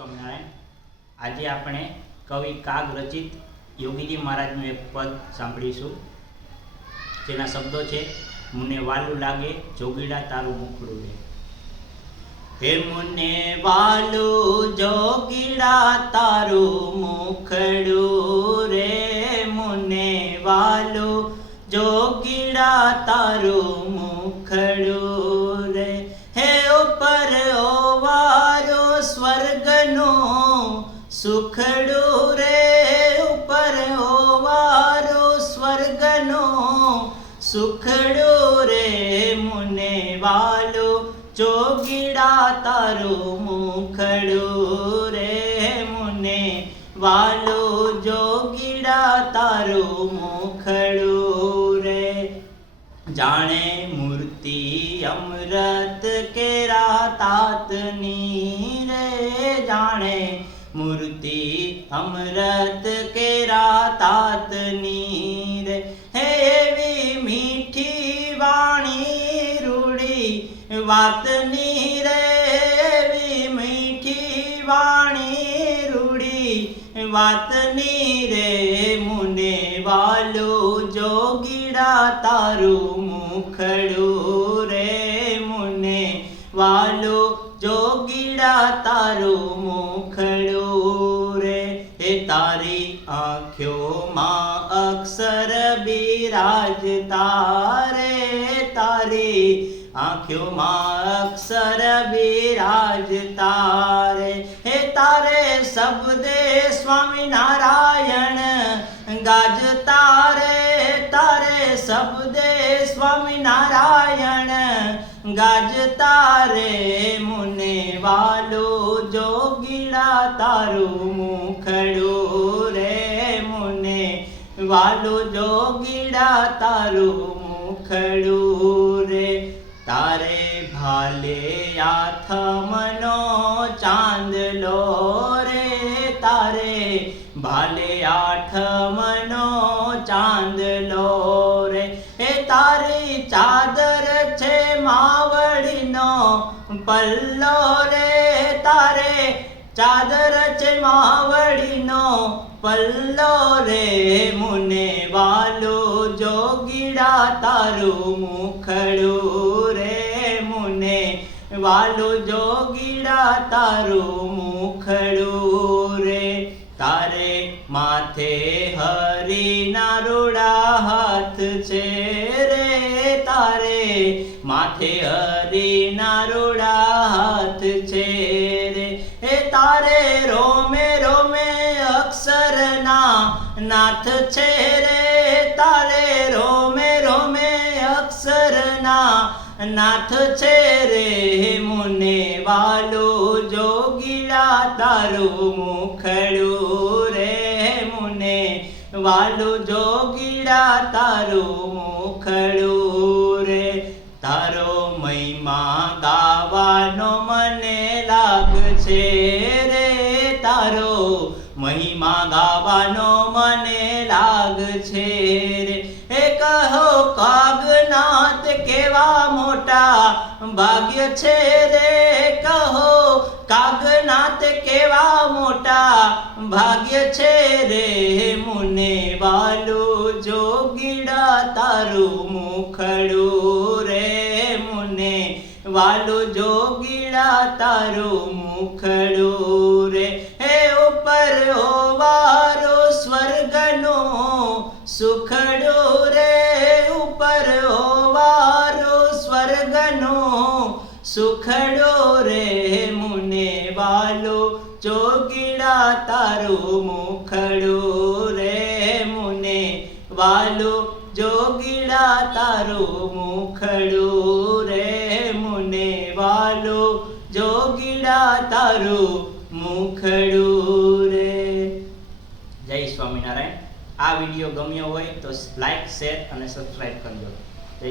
સ્વામિનારાયણ। આજે આપણે કવિ કાગ રચિત યોગીજી મહારાજનું એક પદ સાંભળીશું, જેના શબ્દો છે મને વાલું લાગે જોગીડા તારું મુખડું રે। હે મને વાલું જોગીડા તારું મુખડું રે, મને વાલું જોગીડા તારું મુખડું રે। હે ઉપર ઓવારો સ્વર્ગનો સુખડું રે, ઉપર ઓવારો સ્વર્ગનો સુખડું રે, મને વાલો જોગીડા તારું મુખડું રે, મને વાલો જોગીડા તારું મુખડું રે। જાણે મૂર્તિ અમૃત કેરા તાતની રે, જાણે મૂર્તિ અમૃત કેરા તાતની રે। હે એવી મીઠી વાણી રૂડી વાતની રે, એવી મીઠી વાણી રૂડી વાતની રે, મને વાલો જોગીડા તારું મુખડું રે, મને વાલો જોગીડા તારું મુખડું રે। હે તારી આંખોમાં અક્ષર બિરાજતા રે, તારી આંખોમાં અક્ષર બિરાજતા રે। હે તારે શબ્દે સ્વામિનારાયણ ગાજતા રે, તારે શબ્દે સ્વામિનારાયણ ગાજતા રે, મને વાલો જોગીડા તારું મુખડું રે, મને વાલો જોગીડા તારું મુખડું રે। તારે ભાલે આથમનો ચાંદલો રે, તારે ભાલે આઠમનો ચાંદલો રે, હે તારી ચાદર છે માવડીનો પલ્લો રે, તારે ચાદર છે માવડીનો પલ્લો રે, મને વાલો જોગીડા તારું મુખડું રે, મને વાલો જોગીડા તારું મુખડું રે। તારે માથે હરિના રૂડા હાથ છે રે, તારે માથે હરિના રૂડા હાથ છે રે, હે તારે રોમે રોમે અક્ષરના નાથ છે રે, તારે રોમે રોમે અક્ષરના નાથ છે રે, મને વાલો જોગીડા તારું મુખડું રે, મને વાલો જોગીડા તારું મુખડું રે। તારો મહિમા ગાવાનો મને લાગ છે રે, તારો મહિમા ગાવાનો મને લાગ છે રે, હે કહો કાગનાથ કેવા મોટા ભાગ્ય છે રે, કહો કાગનાથ કેવા મોટા ભાગ્ય છે રે, મને વાલો જોગીડા તારું મુખડું રે, મને વાલો જોગીડા તારું મુખડું રે। હે ઉપર ઓવારો સ્વર્ગનો સુખડું રે, ઉપર ઓવારો સ્વર્ગનો સુખડું રે, મને વાલો જોગીડા તારું મુખડું રે, મને વાલો જોગીડા તારું મુખડું રે, મને વાલો જોગીડા તારું મુખડું રે। જય સ્વામિનારાયણ। આ વિડીયો ગમ્યો હોય તો લાઈક, શેર અને સબસ્ક્રાઈબ કરજો। જય